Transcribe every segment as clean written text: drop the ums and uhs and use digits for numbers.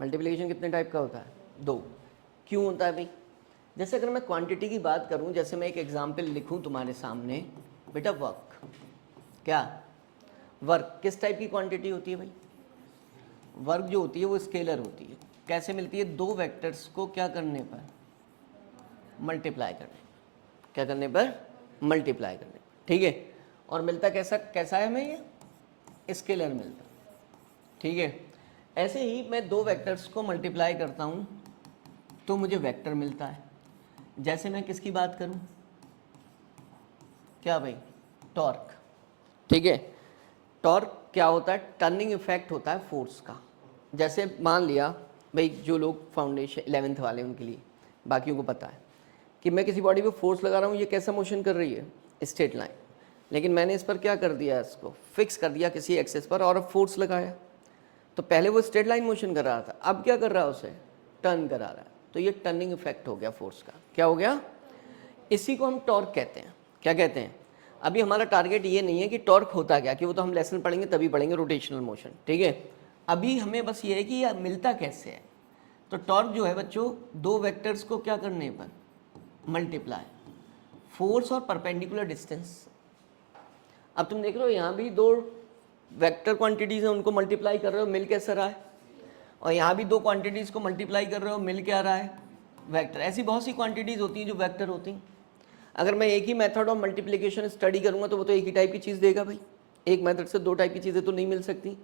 Multiplication कितने type का होता है? 2। क्यों होता है भाई? जैसे अगर मैं क्वांटिटी की बात करूं, जैसे मैं एक एग्जांपल लिखूं तुम्हारे सामने, बेटा वर्क, क्या वर्क किस टाइप की क्वांटिटी होती है भाई? वर्क जो होती है वो स्केलर होती है। कैसे मिलती है? दो वेक्टर्स को क्या करने पर? मल्टीप्लाई करने पर। क्या करने पर? मल्टीप्लाई करने पर, ठीक है। और मिलता कैसा कैसा है हमें? ये स्केलर मिलता, ठीक है। ऐसे ही मैं दो वेक्टर्स को मल्टीप्लाई करता हूँ तो मुझे वेक्टर मिलता है। जैसे मैं किसकी बात करूँ? क्या भाई? टॉर्क, ठीक है। टॉर्क क्या होता है? टर्निंग इफेक्ट होता है फोर्स का। जैसे मान लिया भाई, जो लोग फाउंडेशन 11th वाले उनके लिए, बाकियों को पता है कि मैं किसी बॉडी पे फोर्स लगा रहा हूँ, ये कैसा मोशन कर रही है? Straight line. लेकिन मैंने इस पर क्या कर दिया? इसको फिक्स कर दिया किसी एक्सेस पर और अब फोर्स लगाया। तो पहले वो स्ट्रेट लाइन मोशन कर रहा था, अब क्या कर रहा है? उसे टर्न करा रहा है। तो ये टर्निंग इफेक्ट हो गया फोर्स का। क्या हो गया? इसी को हम टॉर्क कहते हैं। क्या कहते हैं? अभी हमारा टारगेट ये नहीं है कि टॉर्क होता क्या, कि वो तो हम लेसन पढ़ेंगे तभी पढ़ेंगे, रोटेशनल मोशन, ठीक है। अभी हमें बस ये है कि यह मिलता कैसे है। तो टॉर्क जो है बच्चों, दो वेक्टर्स को क्या करने पर? मल्टीप्लाई, फोर्स और परपेंडिकुलर डिस्टेंस। अब तुम देख रहे हो यहाँ भी दो वेक्टर क्वांटिटीज हैं, उनको मल्टीप्लाई कर रहे हो, मिल कैसा रहा है? और यहाँ भी दो क्वांटिटीज़ को मल्टीप्लाई कर रहे हो, मिल क्या रहा है? वेक्टर। ऐसी बहुत सी क्वांटिटीज़ होती हैं जो वेक्टर होती हैं। अगर मैं एक ही मेथड ऑफ मल्टीप्लिकेशन स्टडी करूँगा तो वो तो एक ही टाइप की चीज़ देगा भाई। एक मेथड से दो टाइप की चीज़ें तो नहीं मिल सकती,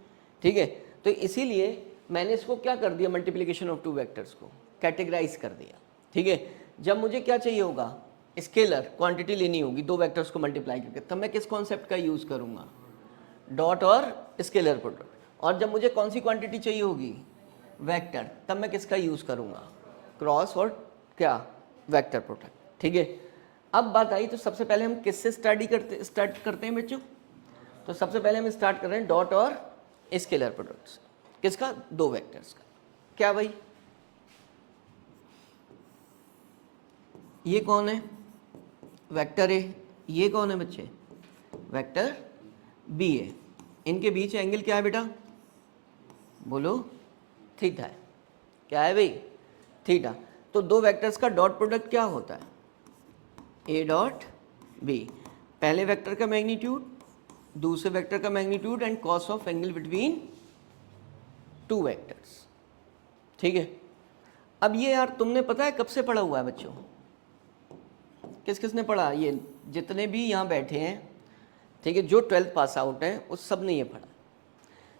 ठीक है। तो इसीलिए मैंने इसको क्या कर दिया? मल्टीप्लिकेशन ऑफ टू वेक्टर्स को कैटेगराइज कर दिया, ठीक है। जब मुझे क्या चाहिए होगा? स्केलर क्वांटिटी लेनी होगी दो वेक्टर्स को मल्टीप्लाई करके, तब मैं किस कॉन्सेप्ट का यूज़ करूँगा? डॉट और स्केलर प्रोडक्ट। और जब मुझे कौन सी क्वांटिटी चाहिए होगी? वेक्टर, तब मैं किसका यूज़ करूँगा? क्रॉस और क्या? वेक्टर प्रोडक्ट, ठीक है। अब बात आई तो सबसे पहले हम किससे स्टार्ट करते हैं बच्चों? तो सबसे पहले हम स्टार्ट कर रहे हैं डॉट और स्केलर प्रोडक्ट से। किसका? दो वेक्टर्स का। क्या भाई? ये कौन है? Vector A. ये कौन है बच्चे? वेक्टर बी है। इनके बीच एंगल क्या है बेटा? बोलो। थीटा है। क्या है भाई? थीटा। तो दो वेक्टर्स का डॉट प्रोडक्ट क्या होता है? A dot B. पहले वेक्टर का मैग्नीट्यूड, दूसरे वेक्टर का magnitude and cos of angle between two vectors, ठीक है। अब ये यार तुमने पता है कब से पढ़ा हुआ है बच्चों? किस किस ने पढ़ा? ये जितने भी यहाँ बैठे हैं, ठीक है, जो 12th पास आउट हैं उस सब ने ये पढ़ा।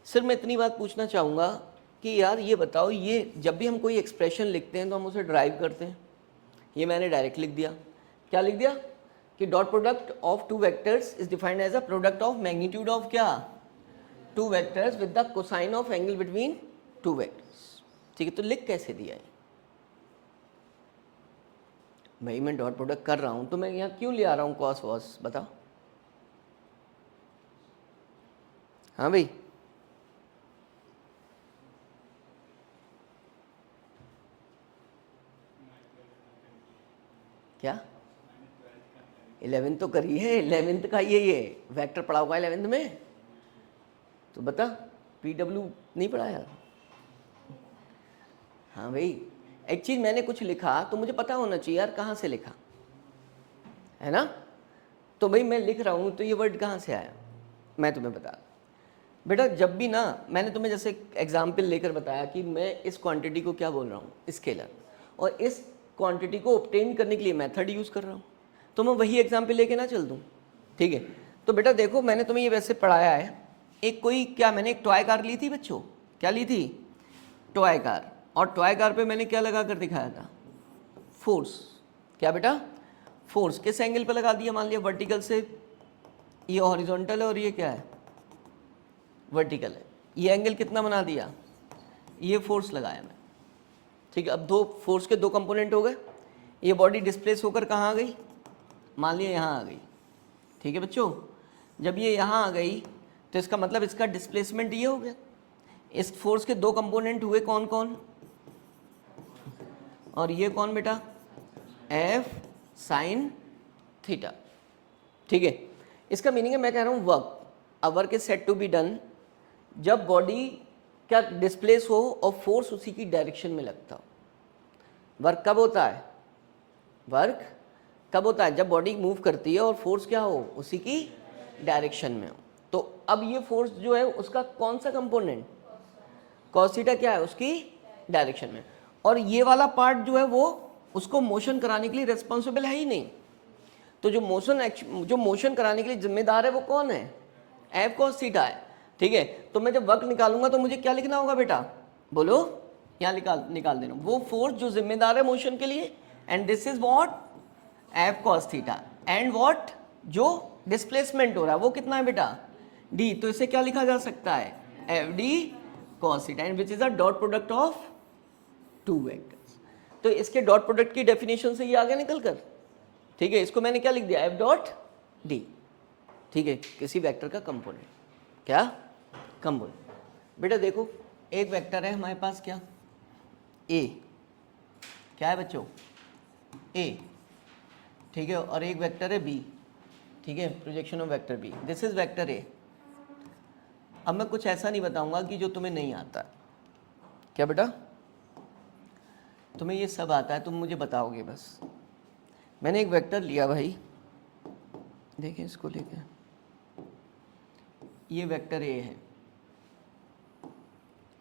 सिर्फ मैं इतनी बात पूछना चाहूँगा कि यार ये बताओ, ये जब भी हम कोई एक्सप्रेशन लिखते हैं तो हम उसे ड्राइव करते हैं। ये मैंने डायरेक्ट लिख दिया। क्या लिख दिया? कि dot product of two vectors is defined as a product of magnitude of क्या? Two vectors with the cosine of angle between two vectors, ठीक है। तो लिख कैसे दिया है भाई? मैं डॉट प्रोडक्ट कर रहा हूँ तो मैं यहाँ क्यों ले आ रहा हूँ कॉस वॉस? बताओ। हाँ भाई, क्या 11th तो करी है? 11th का ये वेक्टर पढ़ा हुआ है 11th में, तो बता। PW नहीं पढ़ाया? हाँ भाई, एक चीज़ मैंने कुछ लिखा तो मुझे पता होना चाहिए यार कहाँ से लिखा है ना। तो भाई मैं लिख रहा हूँ तो ये वर्ड कहाँ से आया? मैं तुम्हें बता बेटा, जब भी ना मैंने तुम्हें जैसे एग्जाम्पल लेकर बताया कि मैं इस क्वांटिटी को क्या बोल रहा हूँ? स्केलर। और इस क्वांटिटी को ऑब्टेन करने के लिए मेथड यूज़ कर रहा हूँ, तो मैं वही एग्जाम्पल लेके ना चल दूँ, ठीक है। तो बेटा देखो, मैंने तुम्हें ये वैसे पढ़ाया है। एक कोई क्या, मैंने एक टॉय कार ली थी बच्चों। क्या ली थी? Toy car. और टॉय कार पे मैंने क्या लगा कर दिखाया था? फोर्स। क्या बेटा? फोर्स। किस एंगल पे लगा दिया? मान लिया वर्टिकल से, ये हॉरिजॉन्टल है और ये क्या है? वर्टिकल है। ये एंगल कितना बना दिया? ये फोर्स लगाया मैं, ठीक है। अब दो फोर्स के दो कंपोनेंट हो गए। ये बॉडी डिस्प्लेस होकर कहाँ आ गई? मान लिया यहाँ आ गई, ठीक है बच्चों। जब ये यहाँ आ गई तो इसका मतलब इसका डिस्प्लेसमेंट ये हो गया। इस फोर्स के दो कंपोनेंट हुए कौन कौन? और ये कौन बेटा? F साइन थीटा, ठीक है। इसका मीनिंग है, मैं कह रहा हूँ work, a work is set to be done जब बॉडी क्या डिस्प्लेस हो और फोर्स उसी की डायरेक्शन में लगता हो। वर्क कब होता है, वर्क कब होता है, जब बॉडी मूव करती है और फोर्स क्या हो, उसी की डायरेक्शन में हो। तो अब ये फोर्स जो है उसका कौन सा कंपोनेंट, cos थीटा क्या है, उसकी डायरेक्शन में। और ये वाला पार्ट जो है वो उसको मोशन कराने के लिए रिस्पॉन्सिबल है ही नहीं। तो जो मोशन कराने के लिए जिम्मेदार है वो कौन है, एफ cos थीटा है। ठीक है, तो मैं जब वर्क निकालूंगा तो मुझे क्या लिखना होगा बेटा, बोलो, यहाँ निकाल देना, वो फोर्स जो जिम्मेदार है मोशन के लिए, and this is what, F cos theta, and what, जो डिस्प्लेसमेंट हो रहा है वो कितना है बेटा, डी। तो इसे क्या लिखा जा सकता है, F D cos theta, and which is a dot product of two vectors. तो इसके डॉट प्रोडक्ट की डेफिनेशन से ये आ गया निकल कर। ठीक है, इसको मैंने क्या लिख दिया, एफ डॉट डी। ठीक है, किसी वेक्टर का कंपोनेंट, क्या कंपोनेंट। बेटा देखो, एक वेक्टर है हमारे पास, क्या, ए, क्या है बच्चों, ए। ठीक है, और एक वेक्टर है बी। ठीक है, projection of vector B, this is vector A. अब मैं कुछ ऐसा नहीं बताऊंगा कि जो तुम्हें नहीं आता। क्या बेटा, तुम्हें ये सब आता है, तुम मुझे बताओगे बस। मैंने एक वेक्टर लिया भाई, देखिए इसको लेके, ये वेक्टर ए है।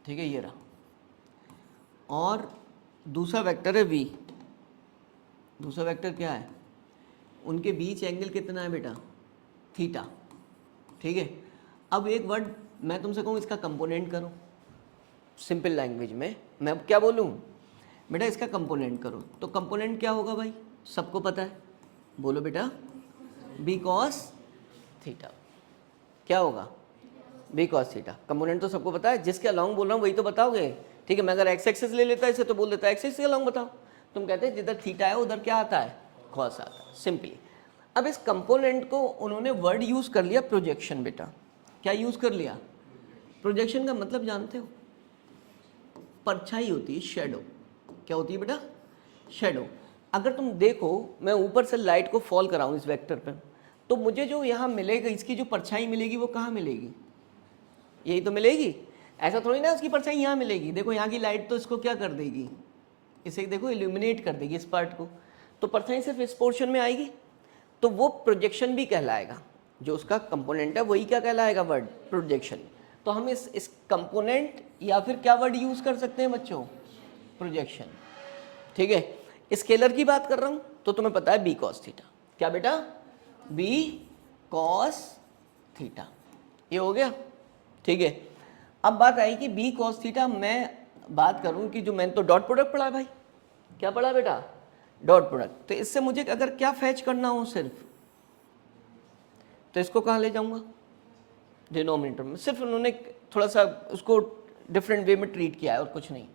ठीक है, ये रहा, और दूसरा वेक्टर है वी। दूसरा वेक्टर क्या है, उनके बीच एंगल कितना है बेटा, थीटा। ठीक है, अब एक वर्ड मैं तुमसे कहूँ इसका कंपोनेंट करो, सिंपल लैंग्वेज में मैं अब क्या बोलूँ बेटा, इसका कंपोनेंट करो। तो कंपोनेंट क्या होगा भाई, सबको पता है, बोलो बेटा, बी कॉस थीटा। क्या होगा, बी कॉस थीटा। कंपोनेंट तो सबको पता है, जिसके अलॉन्ग बोल रहा हूँ वही तो बताओगे। ठीक है, मैं अगर एक्स एक्सिस ले लेता है इसे तो बोल देता है एक्स एक्सिस के अलॉन्ग बताओ। तुम कहते हैं जिधर थीटा है उधर क्या आता है, कॉस आता है, सिंपली। अब इस कंपोनेंट को उन्होंने वर्ड यूज कर लिया प्रोजेक्शन। बेटा क्या यूज कर लिया, प्रोजेक्शन का मतलब जानते हो, परछाई होती है, शेडो। क्या होती है बेटा, शेडो। अगर तुम देखो, मैं ऊपर से लाइट को फॉल कराऊं इस वेक्टर पे, तो मुझे जो यहाँ मिलेगा, इसकी जो परछाई मिलेगी वो कहाँ मिलेगी, यही तो मिलेगी। ऐसा थोड़ी ना उसकी परछाई यहाँ मिलेगी। देखो यहाँ की लाइट तो इसको क्या कर देगी, इसे देखो इल्यूमिनेट कर देगी इस पार्ट को, तो परछाई सिर्फ इस पोर्शन में आएगी। तो वो प्रोजेक्शन भी कहलाएगा, जो उसका कंपोनेंट है वही क्या कहलाएगा, वर्ड प्रोजेक्शन। तो हम इस कंपोनेंट या फिर क्या वर्ड यूज कर सकते हैं बच्चों, प्रोजेक्शन। ठीक है, स्केलर की बात कर रहा हूं तो तुम्हें पता है बी कॉस थीटा। क्या बेटा, बी कॉस थीटा, ये हो गया। ठीक है, अब बात आई कि बी कॉस थीटा, मैं बात करूं कि जो मैंने तो डॉट प्रोडक्ट पढ़ा भाई, क्या पढ़ा बेटा, डॉट प्रोडक्ट। तो इससे मुझे अगर क्या फैच करना हो सिर्फ, तो इसको कहाँ ले जाऊंगा, डिनोमिनेटर में। सिर्फ उन्होंने थोड़ा सा उसको डिफरेंट वे में ट्रीट किया है और कुछ नहीं।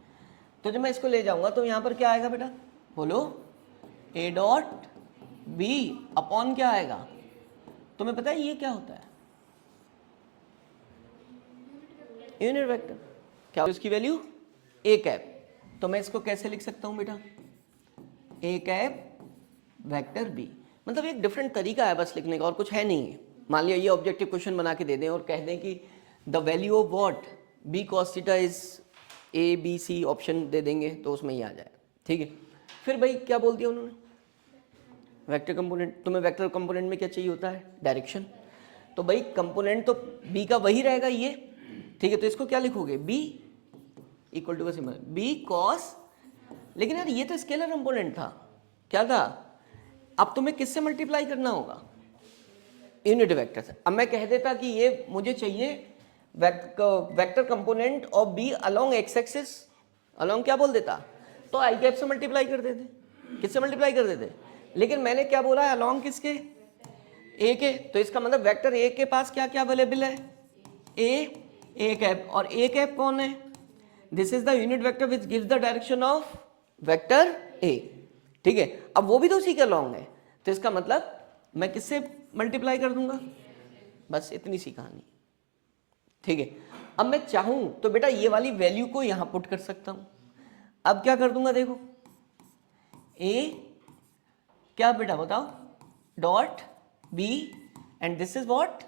तो जब मैं इसको ले जाऊंगा तो यहाँ पर क्या आएगा बेटा, बोलो, ए डॉट बी अपॉन क्या आएगा, तुम्हें पता है ये क्या होता है, यूनिट वेक्टर। क्या उसकी वैल्यू, ए कैप। तो मैं इसको कैसे लिख सकता हूँ बेटा, ए कैप वेक्टर बी। मतलब एक डिफरेंट तरीका है बस लिखने का, और कुछ है नहीं है। मान लिया ये ऑब्जेक्टिव क्वेश्चन बना के दे दें और कह दें कि the value of what, B cos theta is A B C, option दे देंगे तो उसमें ही आ जाए। ठीक है, फिर भाई क्या बोल दिया उन्होंने, वेक्टर कंपोनेंट। तुम्हें वेक्टर कंपोनेंट में क्या चाहिए होता है, डायरेक्शन। तो भाई कंपोनेंट तो बी का वही रहेगा ये। ठीक है, तो इसको क्या लिखोगे, बी इक्वल टू का सिंबल, बी कॉस। लेकिन यार ये तो स्केलर कंपोनेंट था, क्या था, अब तुम्हें किससे मल्टीप्लाई करना होगा, यूनिट वेक्टर से। अब मैं कह देता कि ये मुझे चाहिए vector component of B along X axis, along क्या बोल देता, तो आई कैप से मल्टीप्लाई कर देते, किससे मल्टीप्लाई कर देते। लेकिन मैंने क्या बोला है, अलोंग किसके, ए के। तो इसका मतलब वेक्टर ए के पास क्या क्या अवेलेबल है, ए कैप। और ए कैप कौन है, this is the unit vector which gives the direction of vector ए। ठीक है, अब वो भी तो उसी के अलोंग है, तो इसका मतलब मैं किससे मल्टीप्लाई कर दूंगा, बस इतनी सी कहानी। ठीक है, अब मैं चाहूं तो बेटा ये वाली वैल्यू को यहां पुट कर सकता हूं। अब क्या कर दूंगा, देखो, ए क्या बेटा बताओ, dot B, and this is what,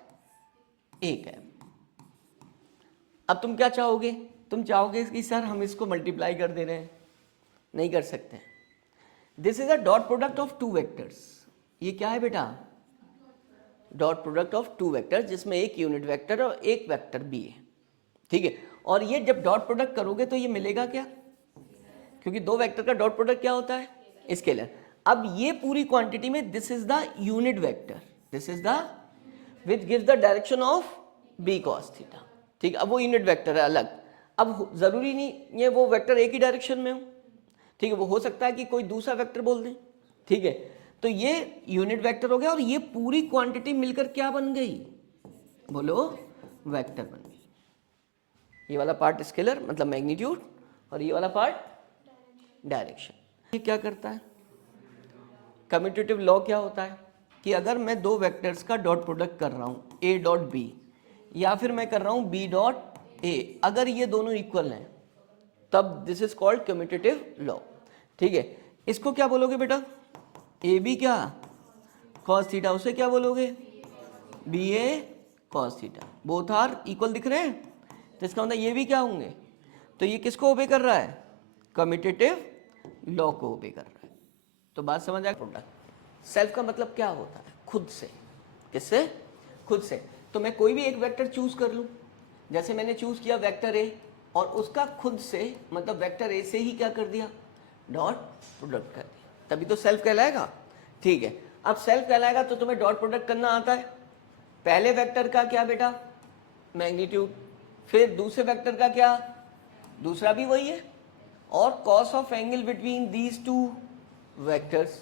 A cap. अब तुम क्या चाहोगे, तुम चाहोगे कि सर हम इसको मल्टीप्लाई कर दे रहे हैं, नहीं कर सकते। This is a dot product of two vectors. ये क्या है बेटा? Dot product of two vectors, जिसमें एक यूनिट वेक्टर और एक वेक्टर बी है, ठीक है। और ये जब डॉट प्रोडक्ट करोगे तो ये मिलेगा क्या? क्योंकि दो वेक्टर का डॉट प्रोडक्ट क्या होता है? स्केलर। अब ये पूरी क्वांटिटी में this is the unit vector, this is the which gives the direction of B cos theta, ठीक है। अब वो यूनिट वेक्टर है अलग। अब जरूरी नहीं ये वो वेक्टर एक ही डायरेक्शन में हो, ठीक है। वो हो सकता है कि कोई दूसरा वेक्टर बोल दें, ठीक है। तो ये यूनिट वेक्टर हो गया और ये पूरी क्वांटिटी मिलकर क्या बन गई? बोलो, वेक्टर बन गई। ये वाला पार्ट स्केलर मतलब मैग्नीट्यूड और ये वाला पार्ट डायरेक्शन। ये क्या करता है? कम्यूटेटिव लॉ क्या होता है कि अगर मैं दो वेक्टर्स का डॉट प्रोडक्ट कर रहा हूँ a डॉट बी या फिर मैं कर रहा हूँ b डॉट a, अगर ये दोनों इक्वल हैं तब this is called commutative law, ठीक है। इसको क्या बोलोगे बेटा? ए बी क्या कॉस थीटा, उसे क्या बोलोगे? B A cos theta. Both are equal दिख रहे हैं, तो इसका मतलब ये भी क्या होंगे? तो ये किसको ओबे कर रहा है? कम्यूटेटिव लॉ को ओबे कर रहा है। तो बात समझ आ? प्रोडक्ट सेल्फ का मतलब क्या होता है? खुद से। किससे? खुद से। तो मैं कोई भी एक वेक्टर चूज कर लूं, जैसे मैंने चूज किया वेक्टर ए और उसका खुद से मतलब वेक्टर ए से ही क्या कर दिया? डॉट प्रोडक्ट कर दिया, तभी तो सेल्फ कहलाएगा, ठीक है। अब सेल्फ कहलाएगा तो तुम्हें डॉट प्रोडक्ट करना आता है। पहले वेक्टर का क्या बेटा? मैग्नीट्यूड। फिर दूसरे वेक्टर का क्या? दूसरा भी वही है। और cos of angle between these two vectors,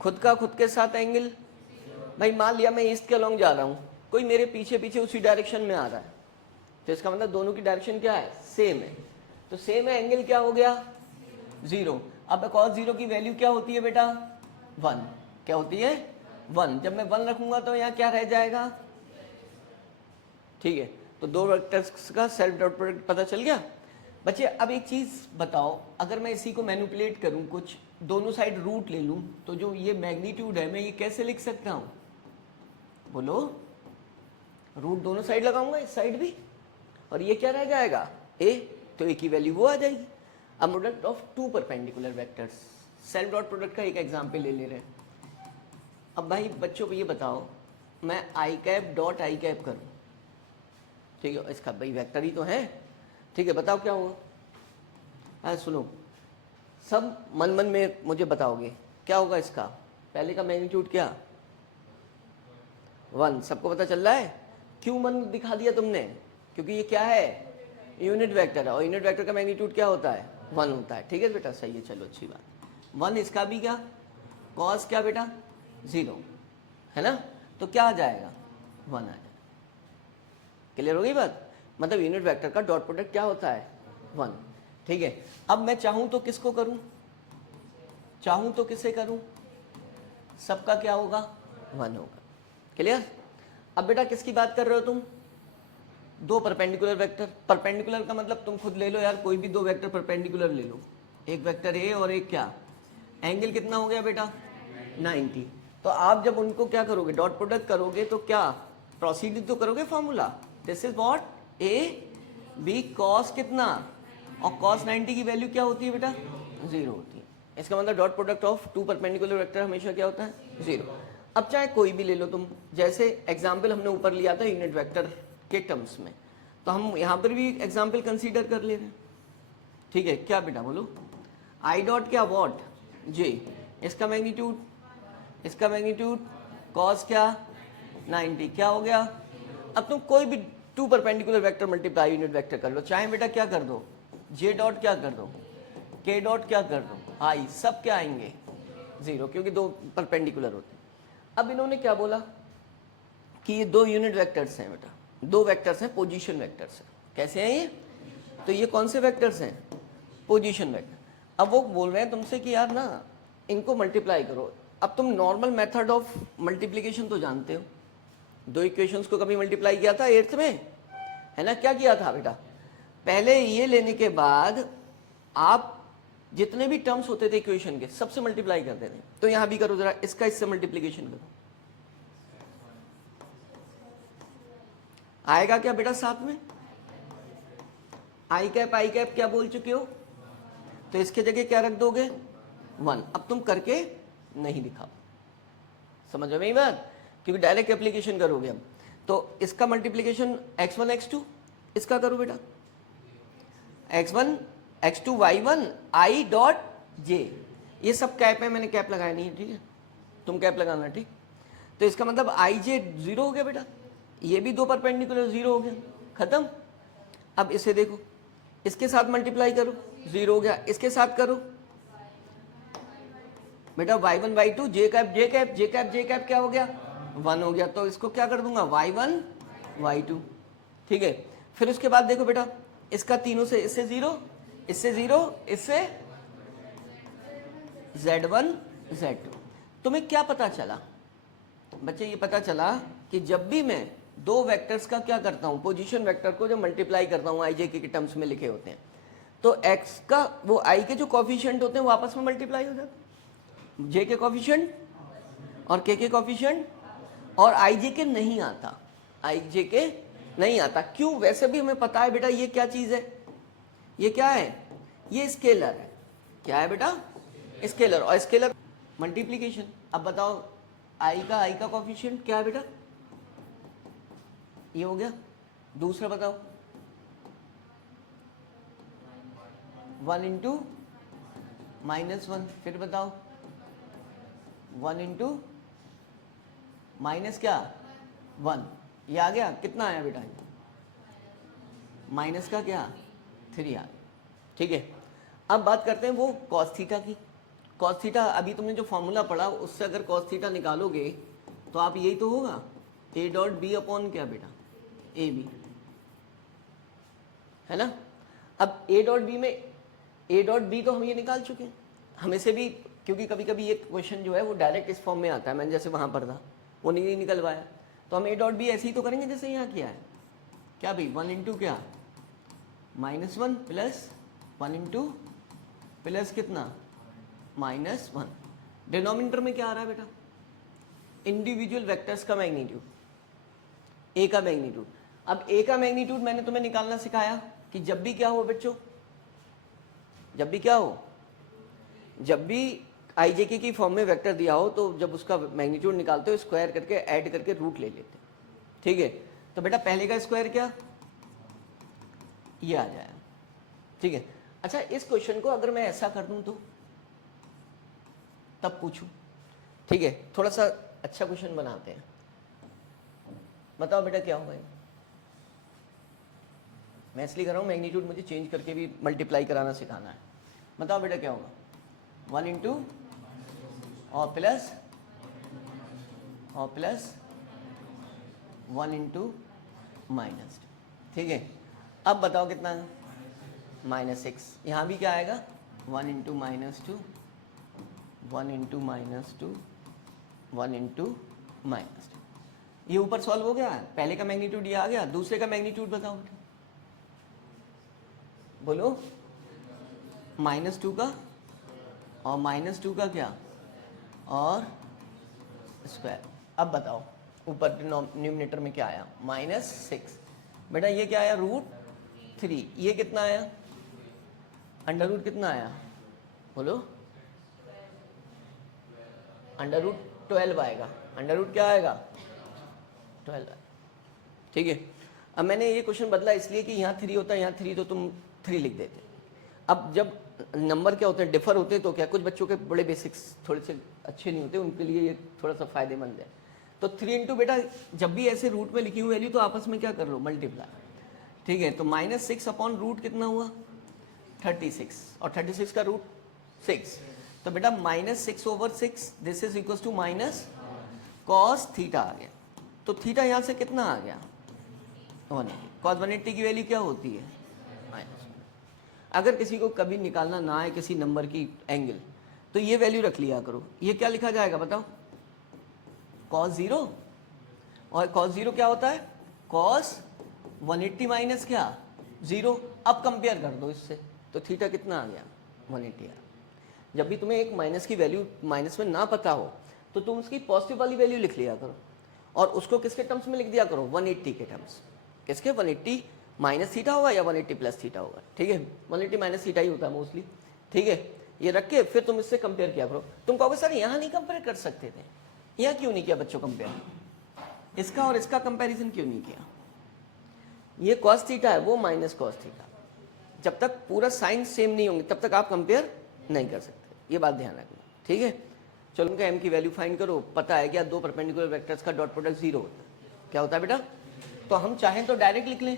खुद का खुद के साथ एंगल। भाई मान लिया मैं ईस्ट के अलोंग जा रहा हूँ, कोई मेरे पीछे पीछे उसी डायरेक्शन में आ रहा है, तो इसका मतलब दोनों की डायरेक्शन क्या है? सेम है। तो सेम है, एंगल क्या हो गया? 0। अब कॉस 0 की वैल्यू क्या होती है बेटा? 1। क्या होती है? 1। जब मैं 1 रखूंगा तो यहाँ क्या रह जाएगा? ठीक है। तो दो वेक्टर्स का सेल्फ डॉट प्रोडक्ट पता चल गया बच्चे। अब एक चीज बताओ, अगर मैं इसी को मैनिपुलेट करूं, कुछ दोनों साइड रूट ले लूं, तो जो ये मैग्नीट्यूड है मैं ये कैसे लिख सकता हूं? बोलो, रूट दोनों साइड लगाऊंगा, इस साइड भी, और ये क्या रह जाएगा? ए। तो ए की वैल्यू वो आ जाएगी। अब product of two perpendicular vectors, self dot product का एक एग्जाम्पल ले रहे हैं। अब भाई बच्चों को ये बताओ, मैं आई कैप डॉट आई कैप करूं, ठीक है, इसका भाई वेक्टर ही तो है, ठीक है। बताओ क्या होगा? सुनो, सब मन मन में मुझे बताओगे क्या होगा इसका? पहले का मैग्नीट्यूड क्या? 1। सबको पता चल रहा है? क्यों मन दिखा दिया तुमने? क्योंकि ये क्या है? यूनिट वेक्टर है, और यूनिट वेक्टर का मैग्नीट्यूड क्या होता है? 1 होता है, ठीक है बेटा, सही है, चलो अच्छी बात। 1 इसका भी क्या? कॉस क्या बेटा? 0 है ना, तो क्या आ जाएगा? 1 आ जाएगा। क्लियर हो गई बात? मतलब यूनिट वेक्टर का डॉट प्रोडक्ट क्या होता है? 1, ठीक है। अब मैं चाहूं तो किसको करूं? चाहूं तो किसे करूं? सबका क्या होगा? 1 होगा। क्लियर? अब बेटा किसकी बात कर रहे हो तुम? दो परपेंडिकुलर वेक्टर। परपेंडिकुलर का मतलब तुम खुद ले लो यार, कोई भी दो वेक्टर परपेंडिकुलर ले लो, एक वेक्टर ए और एक क्या, एंगल कितना हो गया बेटा? 90। तो आप जब उनको क्या करोगे? डॉट प्रोडक्ट करोगे तो क्या प्रोसीड तो करोगे formula, this is what, A B cos कितना, और कॉस 90 की वैल्यू क्या होती है बेटा? 0 होती है। इसका मतलब dot product of two perpendicular vector हमेशा क्या होता है? 0। अब चाहे कोई भी ले लो तुम, जैसे एग्जाम्पल हमने ऊपर लिया था यूनिट वेक्टर के टर्म्स में, तो हम यहाँ पर भी एग्जाम्पल कंसीडर कर ले रहे हैं, ठीक है। क्या बेटा बोलो? आई डॉट क्या? वॉट? जे। इसका मैग्नीट्यूड, इसका मैग्नीट्यूड कॉस क्या? 90। क्या हो गया? अब तुम कोई भी two perpendicular vector multiply unit vector कर लो, चाहे बेटा क्या कर दो, जे डॉट क्या कर दो, के डॉट क्या कर दो, आई, सब क्या आएंगे? 0, क्योंकि दो परपेंडिकुलर होते हैं। अब इन्होंने क्या बोला कि ये दो यूनिट वेक्टर्स हैं बेटा, दो वेक्टर्स हैं, पोजीशन वेक्टर्स हैं। कैसे हैं ये? तो ये कौन से वेक्टर्स हैं? Position vector. अब वो बोल रहे हैं तुमसे कि यार ना इनको मल्टीप्लाई करो। अब तुम नॉर्मल मेथड ऑफ मल्टीप्लिकेशन तो जानते हो, दो इक्वेशंस को कभी मल्टीप्लाई किया था 8th में, है ना? क्या किया था बेटा? पहले ये लेने के बाद आप जितने भी टर्म्स होते थे इक्वेशन के सबसे मल्टीप्लाई करते थे। तो यहां भी करो जरा, इसका इससे मल्टीप्लिकेशन करो, आएगा क्या बेटा साथ में? आई कैप क्या बोल चुके हो, तो इसके जगह क्या रख दोगे 1। अब तुम करके नहीं दिखाओ, समझ में मेरी बात, क्योंकि डायरेक्ट एप्लीकेशन करोगे अब। तो इसका मल्टीप्लीकेशन x1 x2, इसका करो बेटा x1 x2 y1 i dot j, ये सब कैप है, मैंने कैप लगाया नहीं है, ठीक है, तुम कैप लगाना, ठीक। तो इसका मतलब आई जे 0 हो गया बेटा, ये भी 2 परपेंडिकुलर 0 हो गया, खत्म। अब इसे देखो, इसके साथ मल्टीप्लाई करो 0 हो गया, इसके साथ करो बेटा y1 y2 j कैप क्या हो गया 1 हो गया, तो इसको क्या कर दूंगा y1 y2, ठीक है। फिर उसके बाद देखो बेटा, इसका तीनों से, इससे 0 इससे 0 इससे z1 z2। तुम्हें क्या पता चला बच्चे, ये पता चला कि जब भी मैं दो वेक्टर्स का क्या करता हूं, पोजीशन वेक्टर को जब मल्टीप्लाई करता हूं, आई जे के टर्म्स में लिखे होते हैं, तो x का वो आई के जो कॉफिशिएंट होते हैं वो आपस में मल्टीप्लाई हो जाते हैं, जे के कॉफिशिएंट और के कॉफिशिएंट, और आई जे के नहीं आता, आई जे के नहीं आता। क्यों? वैसे भी हमें पता है बेटा ये क्या चीज है, ये क्या है, ये स्केलर है। क्या है बेटा? स्केलर, और स्केलर मल्टीप्लीकेशन। अब बताओ आई का कॉफिशिएंट क्या है बेटा, ये हो गया। दूसरा बताओ 1 इंटू -1, फिर बताओ 1 इंटू माइनस क्या 1, ये आ गया। कितना आया बेटा? माइनस का क्या 3 आ गया, ठीक है। अब बात करते हैं वो कॉस थीटा की। कॉस थीटा अभी तुमने जो फॉर्मूला पढ़ा उससे अगर कॉस थीटा निकालोगे तो आप यही तो होगा, ए डॉट बी अपॉन क्या बेटा, ए बी, है ना। अब ए डॉट बी में, ए डॉट बी तो हम ये निकाल चुके हैं, हमें से भी, क्योंकि कभी कभी ये क्वेश्चन जो है वो डायरेक्ट इस फॉर्म में आता है, मैंने जैसे वहाँ पर था वो नहीं निकलवाया, तो हम ए डॉट बी ऐसे ही तो करेंगे जैसे यहाँ किया है। क्या भाई 1 इंटू क्या -1 प्लस 1 इंटू प्लस कितना -1। डिनोमिनेटर में क्या आ रहा है बेटा? इंडिविजुअल वेक्टर्स का मैग्नीट्यूड, ए का मैग्नीट्यूड। अब ए का मैग्नीट्यूड मैंने तुम्हें निकालना सिखाया कि जब भी क्या हो बच्चों, जब भी क्या हो, जब भी आई जे के की फॉर्म में वेक्टर दिया हो तो जब उसका मैग्नीट्यूड निकालते हो स्क्वायर करके ऐड करके रूट ले लेते, ठीक है। तो बेटा पहले का स्क्वायर क्या, ये आ जाएगा, ठीक है। अच्छा इस क्वेश्चन को अगर मैं ऐसा कर दूं तो तब पूछूं, ठीक है। थोड़ा सा अच्छा क्वेश्चन बनाते हैं, बताओ बेटा क्या होगा। मैं इसलिए कर रहा हूँ मैग्नीट्यूड मुझे चेंज करके भी मल्टीप्लाई कराना सिखाना है। बताओ बेटा क्या होगा, 1 इंटू और प्लस 1 इंटू माइनस, ठीक है। अब बताओ कितना है, -6। यहाँ भी क्या आएगा 1 इंटू -2, 1 इंटू -2, 1 इंटू -2। ये ऊपर सॉल्व हो गया, पहले का मैग्नीट्यूड ये आ गया। दूसरे का मैग्नीट्यूड बताओ बेटा, बोलो -2 का और -2 का क्या और स्क्वायर। अब बताओ ऊपर न्यूमरेटर में क्या आया -6, बेटा ये क्या आया √3, ये कितना आया अंडर रूट कितना आया बोलो, अंडर रूट 12 आएगा, अंडर रूट क्या आएगा 12, ठीक है। अब मैंने ये क्वेश्चन बदला इसलिए कि यहाँ 3 होता है, यहाँ 3 तो तुम 3 लिख देते। अब जब नंबर क्या होते हैं डिफर होते हैं तो क्या, कुछ बच्चों के बड़े बेसिक्स थोड़े से अच्छे नहीं होते, उनके लिए ये थोड़ा सा फायदेमंद है। तो 3 इंटू बेटा जब भी ऐसे रूट में लिखी हुई वैल्यू तो आपस में क्या कर लो मल्टीप्लाई, ठीक है। तो -6 अपॉन रूट कितना हुआ 36, और 36 का रूट 6, तो बेटा -6/6 this is equal to minus cos theta आ गया। तो थीटा यहाँ से कितना आ गया 180। कॉस 180 की वैल्यू क्या होती है -1। अगर किसी को कभी निकालना ना आए किसी नंबर की एंगल तो ये वैल्यू रख लिया करो। ये क्या लिखा जाएगा बताओ, cos 0, और cos 0 क्या होता है cos 180 माइनस क्या 0। अब कंपेयर कर दो इससे, तो थीटा कितना आ गया 180 आ। जब भी तुम्हें एक माइनस की वैल्यू माइनस में ना पता हो तो तुम उसकी पॉजिटिव वाली वैल्यू लिख लिया करो, और उसको किसके टर्म्स में लिख दिया करो 180 के टर्म्स। किसके 180 माइनस थीटा होगा या 180 प्लस थीटा होगा, ठीक है, 180 माइनस थीटा ही होता है मोस्टली, ठीक है। ये रख के फिर तुम इससे कंपेयर किया करो। तुम कहोगे सर यहाँ नहीं कंपेयर कर सकते थे, यहाँ क्यों नहीं किया बच्चों कंपेयर, इसका और इसका कंपैरिजन क्यों नहीं किया? ये कॉस थीटा है, वो माइनस कॉस थीटा, जब तक पूरा साइन सेम नहीं होंगे तब तक आप कंपेयर नहीं कर सकते, ये बात ध्यान रखना, ठीक है। चलो उनका एम की वैल्यू फाइंड करो। पता है क्या, दो परपेंडिकुलर वेक्टर्स का डॉट प्रोडक्ट 0 होता है। क्या होता है बेटा? तो हम चाहें तो डायरेक्ट लिख लें,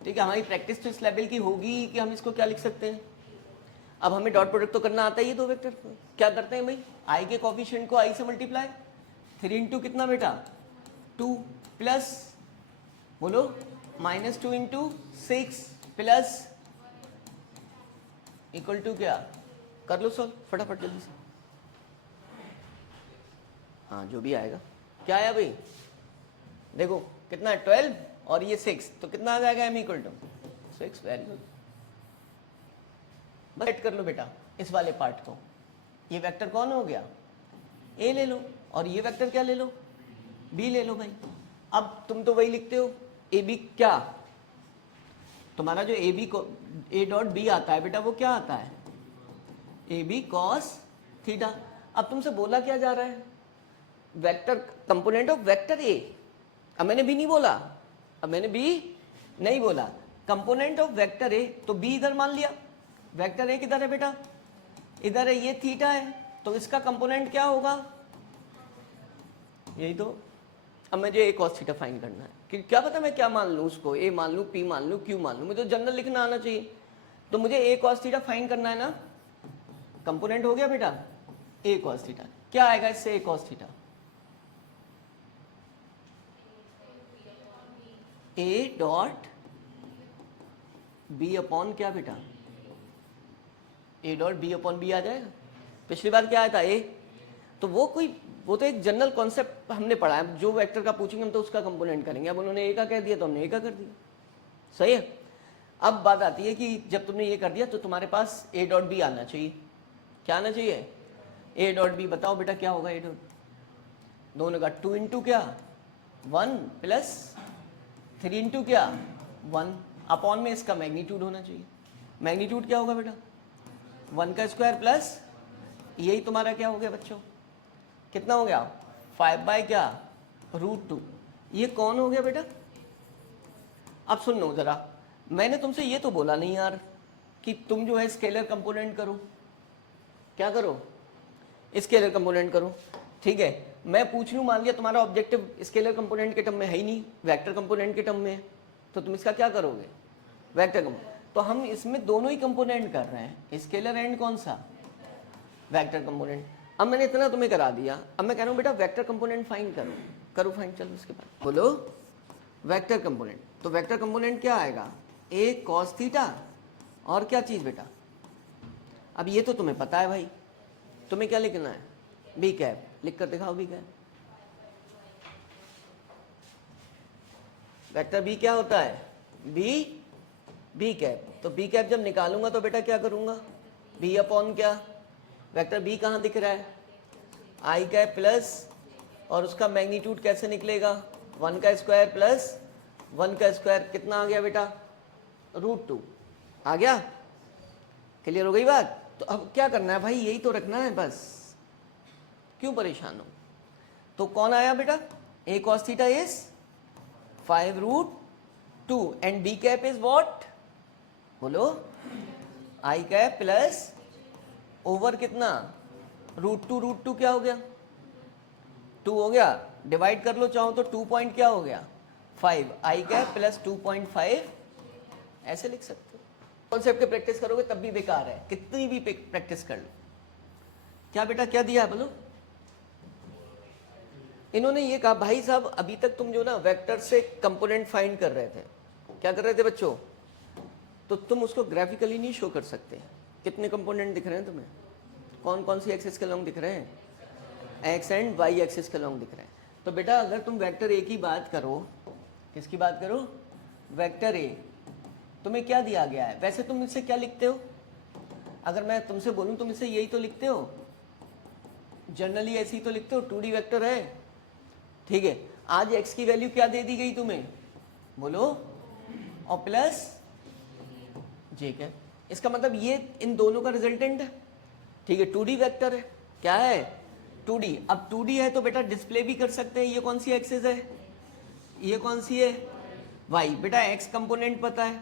ठीक है। हमारी प्रैक्टिस तो इस लेवल की होगी कि हम इसको क्या लिख सकते हैं। अब हमें डॉट प्रोडक्ट तो करना आता है ये दो वेक्टर। क्या करते हैं भाई, आई के कोफिशिएंट को आई से मल्टीप्लाई, 3 इंटू कितना बेटा 2 प्लस बोलो -2 इंटू 6 प्लस इक्वल टू क्या, कर लो सॉल्व फटाफट जल्दी से। हाँ जो भी आएगा, क्या आया भाई, देखो कितना है 12 और ये 6, तो कितना आ जाएगा m equal to 6। Very good, बस सेट कर लो बेटा इस वाले पार्ट को। ये वेक्टर कौन हो गया, a ले लो, और ये वेक्टर क्या ले लो, b ले लो भाई। अब तुम तो वही लिखते हो ए बी, क्या तुम्हारा जो ए बी को ए डॉट बी आता है बेटा वो क्या आता है, ए बी कॉस थीटा। अब तुमसे बोला क्या जा रहा है, vector component of vector A. अब मैंने बी नहीं बोला, अब मैंने बी नहीं बोला, कंपोनेंट ऑफ वेक्टर ए, तो बी इधर मान लिया। वेक्टर ए किधर है बेटा, इधर है, ये थीटा है, तो इसका कंपोनेंट क्या होगा, यही तो। अब मुझे ए कॉस थीटा फाइंड करना है कि क्या पता मैं क्या मान लूँ उसको, ए मान लूँ, पी मान लूँ, क्यू मान लूँ, मुझे जनरल लिखना आना चाहिए। तो मुझे ए कॉस थीटा फाइंड करना है ना, कंपोनेंट हो गया बेटा ए कॉस थीटा। क्या आएगा इससे, A cos theta A dot B upon क्या बेटा, A dot B upon B आ जाएगा। पिछली बार क्या आया था, ए, तो वो तो एक जनरल कॉन्सेप्ट हमने पढ़ा है, जो वेक्टर का पूछेंगे हम तो उसका कंपोनेंट करेंगे। अब उन्होंने ए का कह दिया तो हमने ए का कर दिया, सही है। अब बात आती है कि जब तुमने ये कर दिया तो तुम्हारे पास ए डॉट बी आना चाहिए। क्या आना चाहिए, ए डॉट बी। बताओ बेटा क्या होगा ए डॉट, दोनों का 2 इंटू क्या 1 प्लस 3 इंटू क्या 1 अपॉन में इसका मैग्नीट्यूड होना चाहिए। मैग्नीट्यूड क्या होगा बेटा, 1 का स्क्वायर प्लस यही तुम्हारा क्या हो गया बच्चों, कितना हो गया 5 बाय क्या √2। ये कौन हो गया बेटा। अब सुन लो जरा, मैंने तुमसे ये तो बोला नहीं यार कि तुम जो है स्केलर कंपोनेंट करो। क्या करो, स्केलर कंपोनेंट करो, ठीक है। मैं पूछ लूँ, मान लिया तुम्हारा ऑब्जेक्टिव स्केलर कंपोनेंट के टर्म में है ही नहीं, वेक्टर कंपोनेंट के टर्म में है, तो तुम इसका क्या करोगे, वेक्टर कंपोनेंट। तो हम इसमें दोनों ही कंपोनेंट कर रहे हैं, स्केलर एंड कौन सा, वेक्टर कंपोनेंट। अब मैंने इतना तुम्हें करा दिया, अब मैं कह रहा हूँ बेटा वेक्टर कंपोनेंट फाइंड करो। करो फाइंड, चलो उसके बाद बोलो वेक्टर कंपोनेंट। तो वेक्टर कंपोनेंट क्या आएगा, ए कॉस थीटा और क्या चीज़ बेटा। अब ये तो तुम्हें पता है भाई, तुम्हें क्या लिखना है, बी कैप। लिख कर दिखाओ बी कैप। वेक्टर बी क्या होता है, बी कैप। तो बी कैप जब निकालूंगा तो बेटा क्या करूंगा, बी अपॉन क्या, वेक्टर बी कहाँ दिख रहा है, आई कैप प्लस, और उसका मैग्नीट्यूड कैसे निकलेगा, 1 का स्क्वायर प्लस 1 का स्क्वायर, कितना आ गया बेटा √2 आ गया। क्लियर हो गई बात। तो अब क्या करना है भाई, यही तो रखना है बस, क्यों परेशान हो। तो कौन आया बेटा, A cos theta is 5√2 and B cap is what, बोलो आई कैप प्लस ओवर कितना √2 क्या हो गया 2 हो गया, डिवाइड कर लो चाहो तो 2 पॉइंट क्या हो गया 5, आई कैप प्लस 2.5 ऐसे लिख सकते हो। कॉन्सेप्ट के प्रैक्टिस करोगे तब भी बेकार है, कितनी भी प्रैक्टिस कर लो। क्या बेटा क्या दिया है बोलो। इन्होंने ये कहा भाई साहब अभी तक तुम जो ना वेक्टर से कंपोनेंट फाइंड कर रहे थे, क्या कर रहे थे बच्चों, तो तुम उसको ग्राफिकली नहीं शो कर सकते। कितने कंपोनेंट दिख रहे हैं तुम्हें, कौन कौन सी एक्सिस के लॉन्ग दिख रहे हैं, एक्स एंड वाई एक्सिस के लॉन्ग दिख रहे हैं। तो बेटा अगर तुम वेक्टर ए की बात करो, किसकी बात करो, वेक्टर ए, तुम्हें क्या दिया गया है। वैसे तुम इससे क्या लिखते हो, अगर मैं तुमसे बोलूं तुम इससे यही तो लिखते हो, जनरली ऐसे ही तो लिखते हो, 2D वेक्टर है, ठीक है। आज x की वैल्यू क्या दे दी गई तुम्हें, बोलो, और प्लस जे कैप। इसका मतलब ये इन दोनों का रिजल्टेंट है, ठीक है, 2D वेक्टर है। क्या है? 2D। अब 2D है तो बेटा डिस्प्ले भी कर सकते हैं। ये कौन सी एक्सिस है? ये कौन सी है? वाई। बेटा एक्स कंपोनेंट पता है,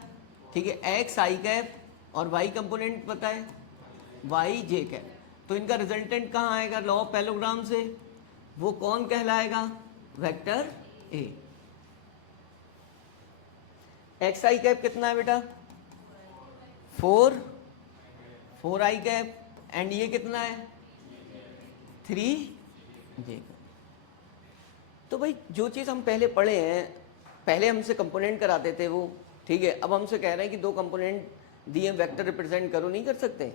ठीक है, एक्स आई कैप, और वाई कंपोनेंट पता है वाई जे कैप। तो इनका रिजल्टेंट कहाँ आएगा? लॉ ऑफ पैरेललोग्राम से। वो कौन कहलाएगा? Vector A. X I cap कितना है बेटा? 4 आई कैप, एंड ये कितना है? 3 जे कैप। तो भाई जो चीज़ हम पहले पढ़े हैं, पहले हमसे कंपोनेंट कराते थे वो, ठीक है, अब हमसे कह रहे हैं कि दो कंपोनेंट दिए वेक्टर रिप्रेजेंट करो, नहीं कर सकते?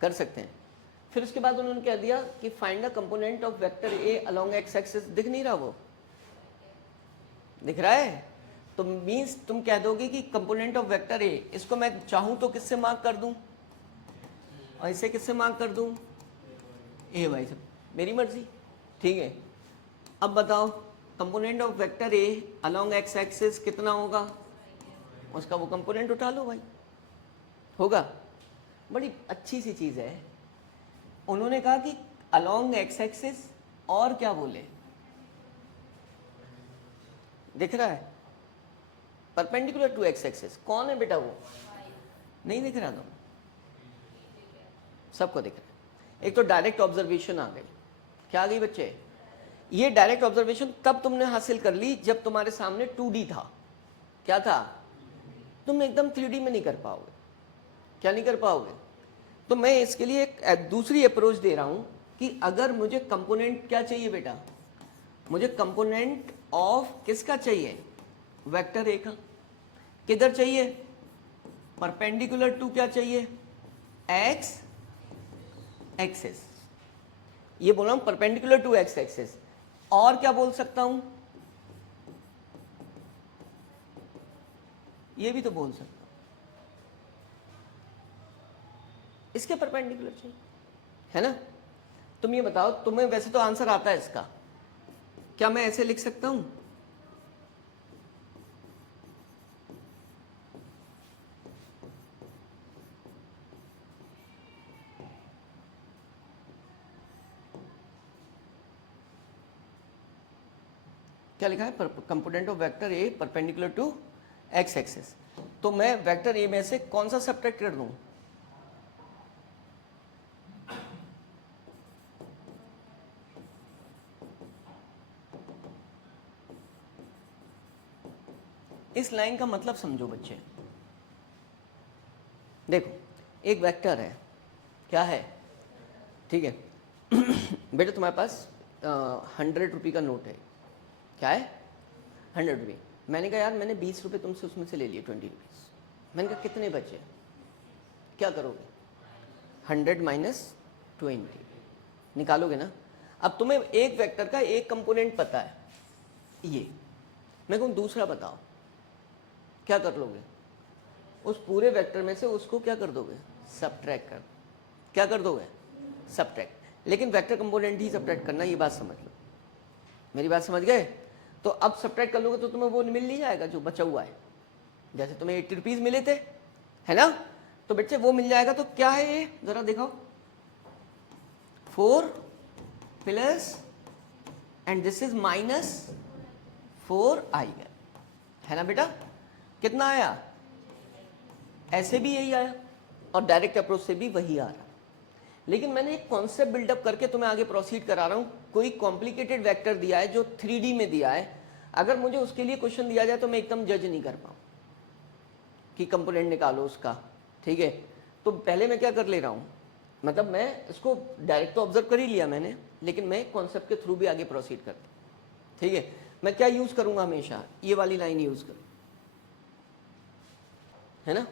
कर सकते हैं। फिर उसके बाद उन्होंने कह दिया कि find the component of vector A along X axis. दिख नहीं रहा? वो दिख रहा है? तो मीन्स तुम कह दोगे कि कंपोनेंट ऑफ वेक्टर ए, इसको मैं चाहूं तो किससे मार्क कर दूं, और इसे किससे मार्क कर दूं? ए वाई से, मेरी मर्जी, ठीक है। अब बताओ component of vector A along X axis कितना होगा? उसका वो कंपोनेंट उठा लो भाई, होगा। बड़ी अच्छी सी चीज़ है। उन्होंने कहा कि अलोंग एक्स एक्सिस, और क्या बोले? दिख रहा है? Perpendicular to X axis. कौन है बेटा वो? नहीं दिख रहा? तुम सबको दिख रहा है। एक तो डायरेक्ट ऑब्जर्वेशन आ गई। क्या आ गई बच्चे? ये डायरेक्ट ऑब्जर्वेशन तब तुमने हासिल कर ली जब तुम्हारे सामने 2D था। क्या था? तुम एकदम 3D में नहीं कर पाओगे। क्या नहीं कर पाओगे? तो मैं इसके लिए एक दूसरी अप्रोच दे रहा हूं कि अगर मुझे कंपोनेंट क्या चाहिए बेटा? मुझे कंपोनेंट ऑफ किसका चाहिए? वेक्टर ए का। किधर चाहिए? परपेंडिकुलर टू क्या चाहिए? X axis. ये बोल रहा हूं परपेंडिकुलर टू एक्स एक्सिस। और क्या बोल सकता हूं? ये भी तो बोल सकता हूं, इसके परपेंडिकुलर चाहिए, है ना? तुम ये बताओ, तुम्हें वैसे तो आंसर आता है इसका, क्या मैं ऐसे लिख सकता हूं? क्या लिखा है? Component of vector A perpendicular to X axis. तो मैं वेक्टर ए में से कौन सा सब्ट्रैक्ट कर दूं? इस लाइन का मतलब समझो बच्चे। देखो एक वेक्टर है, क्या है, ठीक है बेटा तुम्हारे पास 100 रुपये का नोट है। क्या है? 100 रुपये। मैंने कहा यार मैंने 20 रुपये तुमसे उसमें से ले लिए, 20 रुपीज़। मैंने कहा कितने बचे? क्या करोगे? 100 माइनस 20 निकालोगे ना। अब तुम्हें एक वेक्टर का एक कंपोनेंट पता है, ये। मैं कहूँ दूसरा बताओ, क्या कर लोगे? उस पूरे वेक्टर में से उसको क्या कर दोगे? सबट्रैक्ट कर। क्या कर दोगे? सबट्रैक्ट। लेकिन वेक्टर कंपोनेंट ही सबट्रैक्ट करना, ये बात समझ लो। मेरी बात समझ गए? तो अब सबट्रैक्ट कर लोगे तो तुम्हें वो मिल नहीं जाएगा जो बचा हुआ है। जैसे तुम्हें 80 रुपीज़ मिले थे, है ना? तो बच्चे वो मिल जाएगा। तो क्या है ये? जरा दिखाओ। 4 plus and this is minus 4i है ना बेटा? कितना आया? ऐसे भी यही आया और डायरेक्ट अप्रोच से भी वही आ रहा। लेकिन मैंने एक कॉन्सेप्ट बिल्डअप करके तुम्हें आगे प्रोसीड करा रहा हूं। कोई कॉम्प्लिकेटेड वेक्टर दिया है जो 3D में दिया है, अगर मुझे उसके लिए क्वेश्चन दिया जाए तो मैं एकदम जज नहीं कर पाऊँ कि कंपोनेंट निकालो उसका, ठीक है? तो पहले मैं क्या कर ले रहा हूँ, मतलब मैं इसको डायरेक्ट तो ऑब्जर्व कर ही लिया मैंने, लेकिन मैं कॉन्सेप्ट के थ्रू भी आगे प्रोसीड करता हूँ, ठीक है? मैं क्या यूज़ करूँगा? हमेशा ये वाली लाइन यूज़ करूँ, है ना?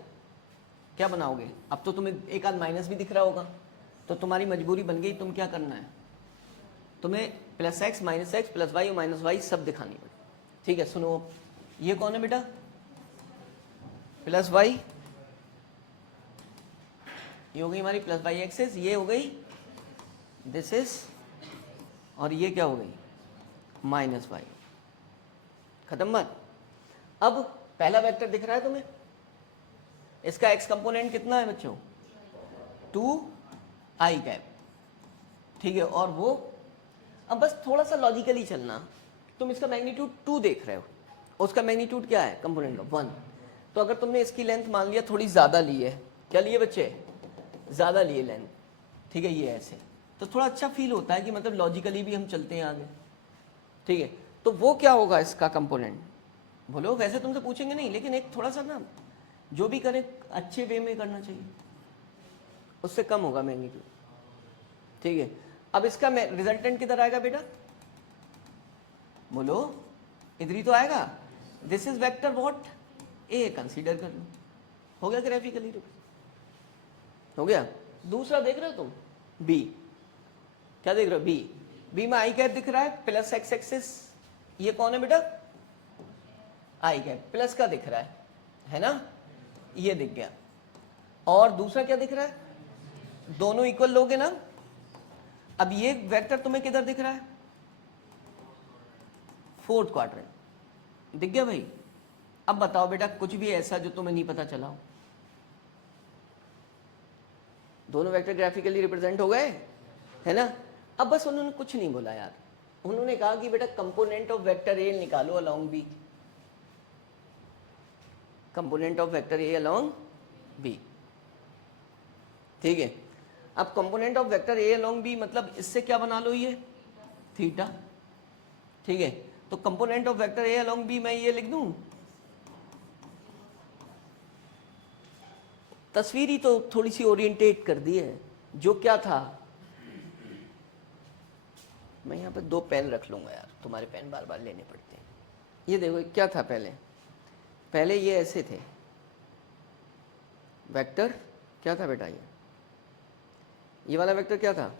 क्या बनाओगे? अब तो तुम्हें एक आध माइनस भी दिख रहा होगा, तो तुम्हारी मजबूरी बन गई, तुम क्या करना है, तुम्हें plus X minus X plus Y minus Y सब दिखानी पड़े, ठीक है? सुनो, ये कौन है बेटा? प्लस वाई, ये हो गई हमारी प्लस वाई एक्सेस, ये हो गई दिस इज, और ये क्या हो गई? Minus Y. खत्म बात। अब पहला वेक्टर दिख रहा है तुम्हें, इसका एक्स कंपोनेंट कितना है बच्चों, 2i कैप, ठीक है। और वो अब बस थोड़ा सा लॉजिकली चलना, तुम इसका मैग्नीट्यूड 2 देख रहे हो, उसका मैग्नीट्यूड क्या है कंपोनेंट का 1, तो अगर तुमने इसकी लेंथ मान लिया थोड़ी ज़्यादा ली है, क्या लिए बच्चे, ज़्यादा लिए लेंथ, ठीक है, ये ऐसे, तो थोड़ा अच्छा फील होता है कि मतलब लॉजिकली भी हम चलते हैं आगे, ठीक है। तो वो क्या होगा इसका कंपोनेंट, बोलो, वैसे तुमसे पूछेंगे नहीं, लेकिन एक थोड़ा सा ना, जो भी करें अच्छे वे में करना चाहिए, उससे कम होगा मैग्नीट्यूड, ठीक है। अब इसका रिजल्टेंट किधर आएगा बेटा, बोलो, इधर ही तो आएगा, this is vector what, A consider कर लो, हो गया ग्राफिकली, हो गया। दूसरा देख रहे हो तुम, बी, क्या देख रहे हो, बी में आई कैप दिख रहा है प्लस एक्स एक्सिस, ये कौन है बेटा, आई कैप प्लस का दिख रहा है ना, ये दिख गया। और दूसरा क्या दिख रहा है, दोनों इक्वल लोगे ना। अब ये वेक्टर तुम्हें किधर दिख रहा है, फोर्थ क्वाड्रेंट, दिख गया भाई। अब बताओ बेटा कुछ भी ऐसा जो तुम्हें नहीं पता चला हो, दोनों वेक्टर ग्राफिकली रिप्रेजेंट हो गए, है ना। अब बस उन्होंने कुछ नहीं बोला यार, उन्होंने कहा कि बेटा कंपोनेंट ऑफ वेक्टर ए निकालो along B, component of vector A along B, ठीक है। अब component of vector A along B मतलब इससे क्या बना लो, ये थीटा, ठीक है। तो component of vector A along B मैं ये लिख दूं, तस्वीर ही तो थोड़ी सी ओरिएंटेट कर दी है, जो क्या था, मैं यहाँ पे 2 पेन रख लूंगा यार, तुम्हारे पेन बार बार लेने पड़ते हैं। ये देखो क्या था, पहले ये ऐसे थे वेक्टर, क्या था बेटा, ये वाला वेक्टर क्या था,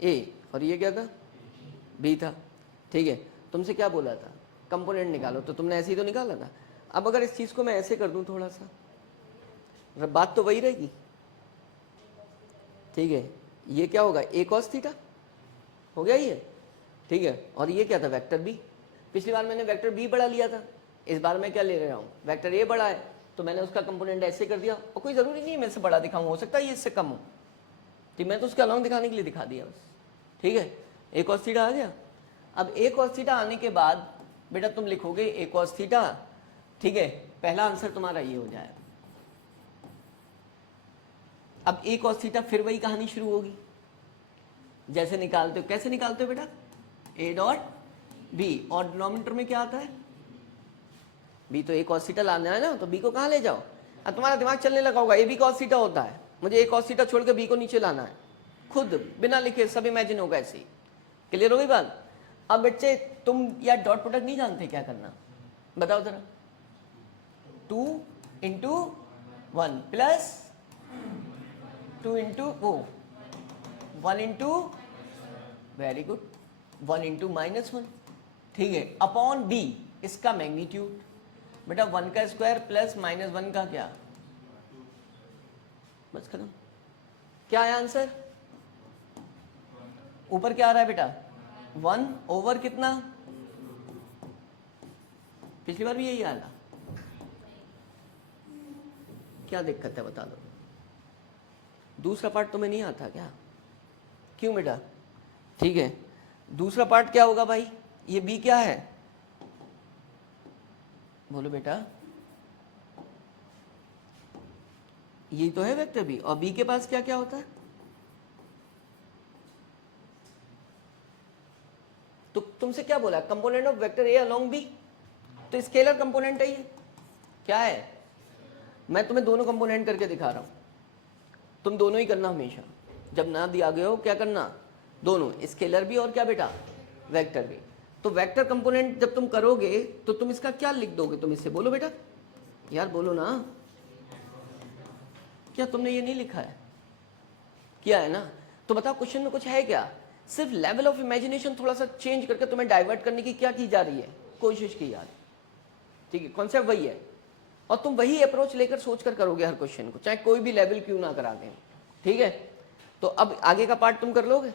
ए, और ये क्या था, बी था, ठीक है। तुमसे क्या बोला था, कंपोनेंट निकालो, तो तुमने ऐसे ही तो निकाला था। अब अगर इस चीज़ को मैं ऐसे कर दूं थोड़ा सा, बात तो वही रहेगी, ठीक है। ये क्या होगा, ए कॉस थीटा हो गया ये, ठीक है। और ये क्या था, वेक्टर बी, पिछली बार मैंने वेक्टर बी बड़ा लिया था, इस बार मैं क्या ले रहा हूँ, वेक्टर ए बड़ा है, तो मैंने उसका कंपोनेंट ऐसे कर दिया, और कोई ज़रूरी नहीं है मैं इससे बड़ा दिखाऊँ, हो सकता है ये इससे कम हो, ठीक, मैं तो उसका अलोंग दिखाने के लिए दिखा दिया बस, ठीक है। ए कॉस थीटा आ गया। अब ए कॉस थीटा आने के बाद बेटा तुम लिखोगे ए कॉस थीटा, ठीक है, पहला आंसर तुम्हारा ये हो जाएगा। अब ए कॉस थीटा फिर वही कहानी शुरू होगी, जैसे निकालते हो, कैसे निकालते हो बेटा, ए डॉट बी, और डिनोमिनेटर में क्या आता है, बी, तो ए कॉस थीटा लाना है ना, तो बी को कहाँ ले जाओ। अब तुम्हारा दिमाग चलने लगा होगा, ए बी कॉस थीटा होता है, मुझे ए कॉस थीटा छोड़ के बी को नीचे लाना है, खुद बिना लिखे सब इमेजिन होगा ऐसे ही, क्लियर हो गई बात। अब बच्चे तुम यार डॉट प्रोडक्ट नहीं जानते क्या करना, बताओ जरा, 2 इंटू 1 प्लस 2 इंटू वो 1 इंटू, वेरी गुड, 1 इंटू -1, ठीक है, अपॉन बी, इसका मैग्नीट्यूड बेटा 1 का स्क्वायर प्लस -1 का क्या, बस खत्म। क्या है आंसर, ऊपर क्या आ रहा है बेटा, 1 ओवर कितना, पिछली बार भी यही आया, क्या दिक्कत है बता दो। दूसरा पार्ट तुम्हें नहीं आता क्या, क्यों बेटा, ठीक है। दूसरा पार्ट क्या होगा भाई, ये बी क्या है, बोलो बेटा, ये तो है वेक्टर बी, और बी के पास क्या क्या होता है, तो तुमसे क्या बोला, component of vector A along B, तो स्केलर कंपोनेंट है ये, क्या है, मैं तुम्हें दोनों कंपोनेंट करके दिखा रहा हूं, तुम दोनों ही करना हमेशा, जब ना दिया गया हो क्या करना, दोनों, स्केलर भी और क्या बेटा, वेक्टर भी। तो वेक्टर कंपोनेंट जब तुम करोगे तो तुम इसका क्या लिख दोगे, तुम इससे बोलो बेटा, यार बोलो ना, क्या तुमने ये नहीं लिखा है, किया है ना, तो बताओ क्वेश्चन में कुछ है क्या, सिर्फ लेवल ऑफ इमेजिनेशन थोड़ा सा चेंज करके तुम्हें डाइवर्ट करने की क्या की जा रही है, कोशिश की जा रही है, ठीक है, कॉन्सेप्ट वही है, और तुम वही अप्रोच लेकर सोच कर करोगे हर क्वेश्चन को, चाहे कोई भी लेवल क्यों ना करा दें, ठीक है। तो अब आगे का पार्ट तुम कर लोगे,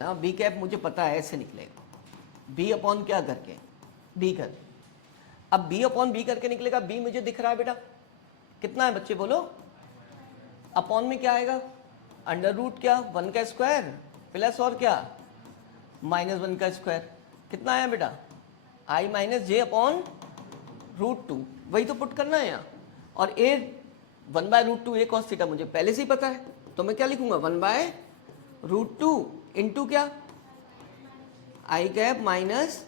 हाँ, बी कैप मुझे पता है ऐसे निकलेगा, बी अपॉन क्या करके, बी कर, अब बी अपॉन बी करके निकलेगा, बी मुझे दिख रहा है बेटा, कितना है बच्चे बोलो? अपॉन में क्या आएगा? अंडर रूट क्या 1 का स्क्वायर प्लस और क्या -1 का स्क्वायर। कितना आया बेटा? i माइनस जे अपॉन √2, वही तो पुट करना है यहाँ। और a 1/√2 a cos थीटा मुझे पहले से ही पता है, तो मैं क्या लिखूंगा 1/√2 इंटू क्या i cap minus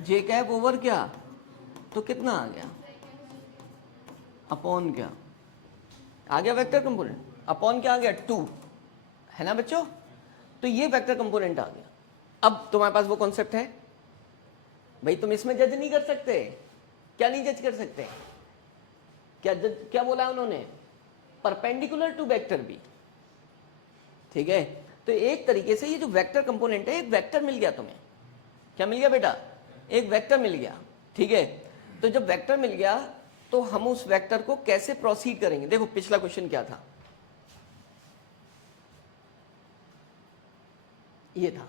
J cap over क्या, तो कितना आ गया अपॉन क्या आ गया वेक्टर कंपोनेंट, अपॉन क्या आ गया 2, है ना बच्चों? तो ये वेक्टर कंपोनेंट आ गया। अब तुम्हारे पास वो कॉन्सेप्ट है भाई, तुम इसमें जज नहीं कर सकते। क्या नहीं जज कर सकते? क्या बोला उन्होंने? Perpendicular to vector B. ठीक है, तो एक तरीके से ये जो वेक्टर कंपोनेंट है, एक वेक्टर मिल गया तुम्हें। क्या मिल गया बेटा? एक वेक्टर मिल गया। ठीक है, तो जब वेक्टर मिल गया तो हम उस वेक्टर को कैसे प्रोसीड करेंगे? देखो पिछला क्वेश्चन क्या था, ये था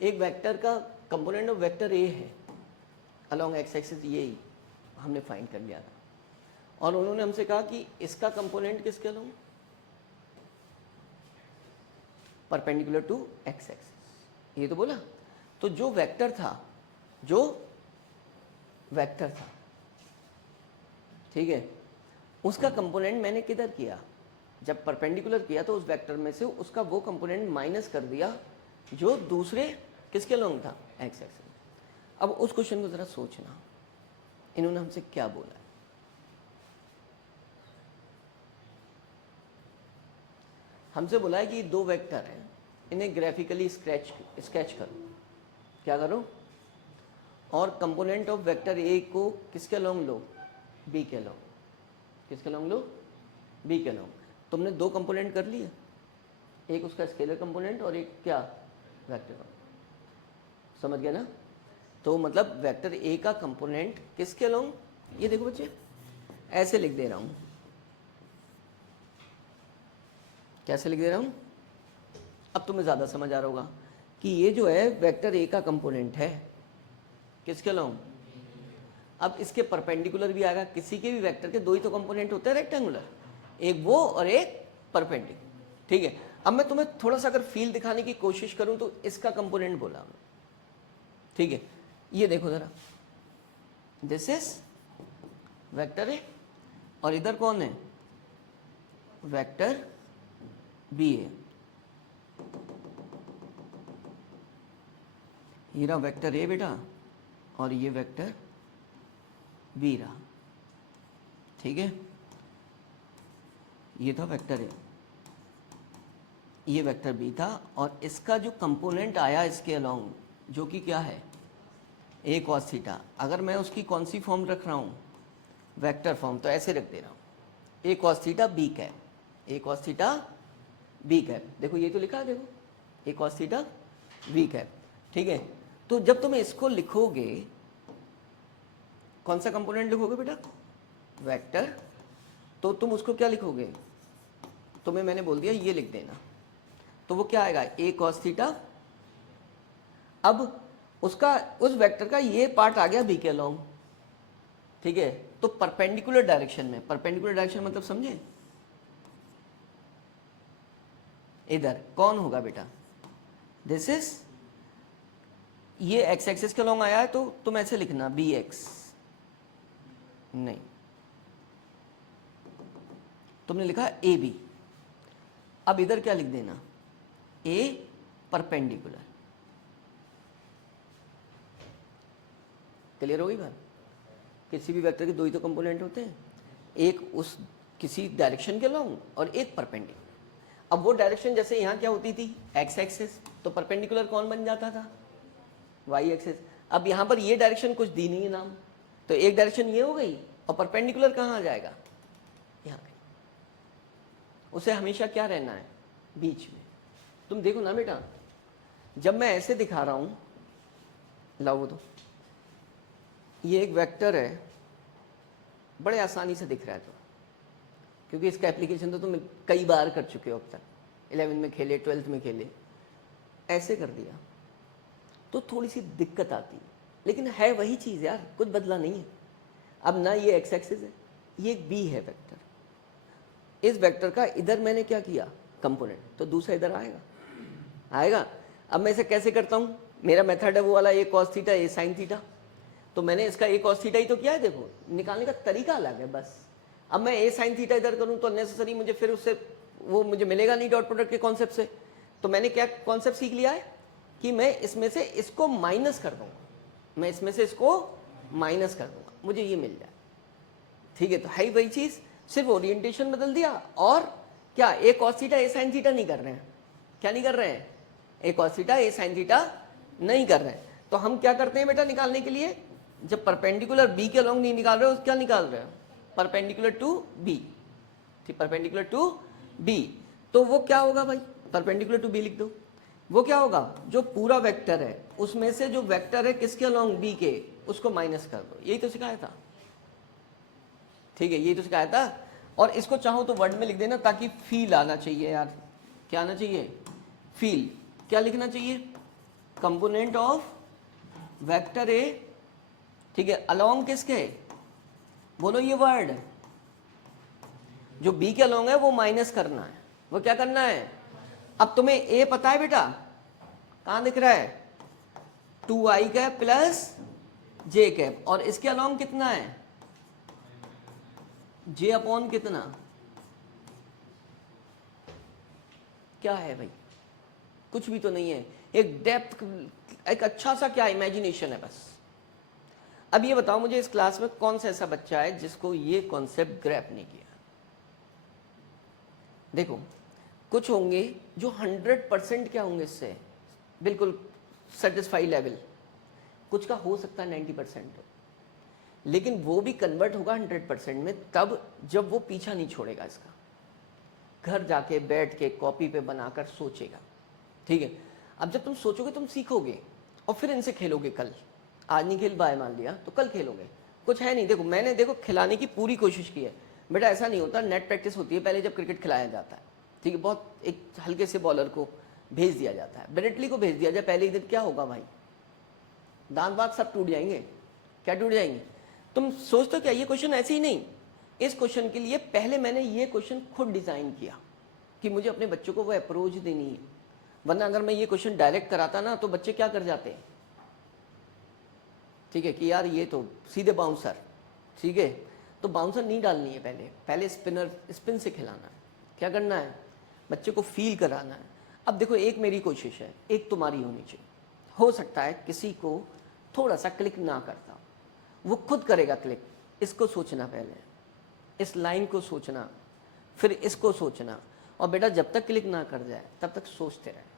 एक वेक्टर का कंपोनेंट ऑफ वेक्टर ए है अलोंग एक्स एक्सिस, ये ही हमने फाइंड कर लिया था। और उन्होंने हमसे कहा कि इसका कंपोनेंट किसके along? Perpendicular to X axis, ये तो बोला। तो जो वेक्टर था ठीक है, उसका कंपोनेंट मैंने किधर किया? जब परपेंडिकुलर किया तो उस वेक्टर में से उसका वो कंपोनेंट माइनस कर दिया जो दूसरे किसके अलोंग था? X axis. अब उस क्वेश्चन को जरा सोचना, इन्होंने हमसे क्या बोला है। हमसे बोला है कि दो वेक्टर हैं, इन्हें ग्राफिकली स्केच करो। क्या करो? और कंपोनेंट ऑफ वेक्टर ए को किसके अलोंग लो? बी के अलोंग। किसके अलोंग लो? बी के अलोंग। तुमने दो कंपोनेंट कर लिए, एक उसका स्केलर कंपोनेंट और एक क्या वेक्टर कंपोनेंट। समझ गया ना? तो मतलब वेक्टर ए का कंपोनेंट किसके अलोंग, ये देखो बच्चे ऐसे लिख दे रहा हूं। कैसे लिख दे रहा हूं? अब तुम्हें ज़्यादा समझ आ रहा होगा कि ये जो है वेक्टर ए का कंपोनेंट है किसके अलोंग? अब इसके परपेंडिकुलर भी आएगा। किसी के भी वेक्टर के दो ही तो कंपोनेंट होते हैं रेक्टेंगुलर, एक वो और एक परपेंडिकुलर। ठीक है, अब मैं तुम्हें थोड़ा सा अगर फील दिखाने की कोशिश करूं तो इसका कंपोनेंट बोला हमने। ठीक है, ये देखो जरा, दिस इज वेक्टर ए और इधर कौन है? वेक्टर बी है। ये रहा वेक्टर ए बेटा और ये वेक्टर बी रहा। ठीक है, ये था वेक्टर ए, ये वेक्टर बी था और इसका जो कंपोनेंट आया इसके अलोंग, जो कि क्या है? ए कॉस थीटा। अगर मैं उसकी कौन सी फॉर्म रख रहा हूँ? वेक्टर फॉर्म, तो ऐसे रख दे रहा हूँ ए कॉस थीटा बी कैप, ए कॉस थीटा बी कैप। देखो ये तो लिखा है, देखो ए कॉस थीटा बी कैप। ठीक है, तो जब तुम इसको लिखोगे, कौन सा कंपोनेंट लिखोगे बेटा? वेक्टर। तो तुम उसको क्या लिखोगे? तुम्हें मैंने बोल दिया ये लिख देना, तो वो क्या आएगा? ए कॉस थीटा। अब उसका उस वेक्टर का ये पार्ट आ गया बी के अलोंग। ठीक है, तो परपेंडिकुलर डायरेक्शन में, परपेंडिकुलर डायरेक्शन मतलब समझे? इधर कौन होगा बेटा? दिस इज, ये एक्स एक्सिस के अलोंग आया है तो तुम ऐसे लिखना बी एक्स, नहीं तुमने लिखा ए बी। अब इधर क्या लिख देना? ए परपेंडिकुलर। क्लियर हो गई बात? किसी भी वेक्टर के दो ही तो कंपोनेंट होते हैं, एक उस किसी डायरेक्शन के अलोंग और एक परपेंडिकुलर। अब वो डायरेक्शन जैसे यहाँ क्या होती थी? एक्स एक्सिस, तो परपेंडिकुलर कौन बन जाता था? Y axis. अब यहाँ पर ये डायरेक्शन कुछ दी नहीं है नाम, तो एक डायरेक्शन ये हो गई और परपेंडिकुलर कहाँ आ जाएगा? यहाँ पे। उसे हमेशा क्या रहना है? बीच में। तुम देखो ना बेटा, जब मैं ऐसे दिखा रहा हूँ, लाओ तो ये एक वेक्टर है, बड़े आसानी से दिख रहा है तो, क्योंकि इसका एप्लीकेशन तो तुम कई बार कर चुके हो अब तक, 11 में खेले, 12th में खेले। ऐसे कर दिया तो थोड़ी सी दिक्कत आती है, लेकिन है वही चीज़ यार, कुछ बदला नहीं है। अब ना ये एक्स एक्सिस है ये एक बी है वेक्टर, इस वेक्टर का इधर मैंने क्या किया कंपोनेंट, तो दूसरा इधर आएगा। अब मैं इसे कैसे करता हूँ, मेरा मेथड है वो वाला ए कॉस थीटा ए साइन थीटा, तो मैंने इसका ए कॉस थीटा ही तो किया है, देखो निकालने का तरीका अलग है बस। अब मैं ए साइन थीटा इधर करूँ तो नेसेसरी मुझे फिर उससे वो मुझे मिलेगा नहीं डॉट प्रोडक्ट के कॉन्सेप्ट से, तो मैंने क्या कॉन्सेप्ट सीख लिया है कि मैं इसमें से इसको माइनस कर दूंगा, मैं इसमें से इसको माइनस कर दूंगा, मुझे ये मिल जाए। ठीक है, तो है वही चीज, सिर्फ ओरिएंटेशन बदल दिया, और क्या ए कॉस थीटा ए साइन थीटा नहीं कर रहे हैं, क्या नहीं कर रहे हैं, ए कॉस थीटा ए साइन थीटा नहीं कर रहे हैं। तो हम क्या करते हैं बेटा निकालने के लिए, जब परपेंडिकुलर बी के अलोंग नहीं निकाल रहे हो, क्या निकाल रहे हो, परपेंडिकुलर टू बी, ठीक, परपेंडिकुलर टू बी, तो वो क्या होगा भाई, परपेंडिकुलर टू बी लिख दो, वो क्या होगा, जो पूरा वेक्टर है उसमें से जो वेक्टर है किसके अलोंग बी के, उसको माइनस कर दो, यही तो सिखाया था। ठीक है, यही तो सिखाया था, और इसको चाहो तो वर्ड में लिख देना ताकि फील आना चाहिए यार, क्या आना चाहिए, फील, क्या लिखना चाहिए, कंपोनेंट ऑफ वेक्टर ए, ठीक है, अलोंग किसके, बोलो ये वर्ड, जो बी के अलोंग है वो माइनस करना है, वो क्या करना है। अब तुम्हें ए पता है बेटा, कहां दिख रहा है, 2i कैप प्लस जे कैप, और इसके अलोंग कितना है, जे अपॉन कितना, क्या है भाई, कुछ भी तो नहीं है, एक डेप्थ, एक अच्छा सा क्या इमेजिनेशन है बस। अब ये बताओ मुझे, इस क्लास में कौन सा ऐसा बच्चा है जिसको ये कॉन्सेप्ट ग्रैप नहीं किया। देखो कुछ होंगे जो 100% क्या होंगे इससे बिल्कुल सेटिस्फाई लेवल, कुछ का हो सकता है 90%, लेकिन वो भी कन्वर्ट होगा 100% में तब जब वो पीछा नहीं छोड़ेगा इसका, घर जाके बैठ के कॉपी पे बनाकर सोचेगा। ठीक है, अब जब तुम सोचोगे तुम सीखोगे, और फिर इनसे खेलोगे कल, आज नहीं खेल पाए मान लिया तो कल खेलोगे, कुछ है नहीं। देखो मैंने देखो खिलाने की पूरी कोशिश की है बेटा, ऐसा नहीं होता, नेट प्रैक्टिस होती है पहले जब क्रिकेट खिलाया जाता है, ठीक है, बहुत एक हल्के से बॉलर को भेज दिया जाता है, ब्रेटली को भेज दिया जाए पहले ही दिन, क्या होगा भाई, दांत वात सब टूट जाएंगे, क्या टूट जाएंगे। तुम सोचते हो क्या ये क्वेश्चन ऐसे ही नहीं, इस क्वेश्चन के लिए पहले मैंने ये क्वेश्चन खुद डिजाइन किया कि मुझे अपने बच्चों को वो अप्रोच देनी है, वरना अगर मैं ये क्वेश्चन डायरेक्ट कराता ना तो बच्चे क्या कर जाते, ठीक है, कि यार ये तो सीधे बाउंसर, ठीक है, तो बाउंसर नहीं डालनी है, पहले स्पिनर, स्पिन से खिलाना है, क्या करना है, बच्चे को फील कराना है। अब देखो एक मेरी कोशिश है, एक तुम्हारी होनी चाहिए, हो सकता है किसी को थोड़ा सा क्लिक ना करता, वो खुद करेगा क्लिक, इसको सोचना पहले, इस लाइन को सोचना, फिर इसको सोचना, और बेटा जब तक क्लिक ना कर जाए तब तक सोचते रहे।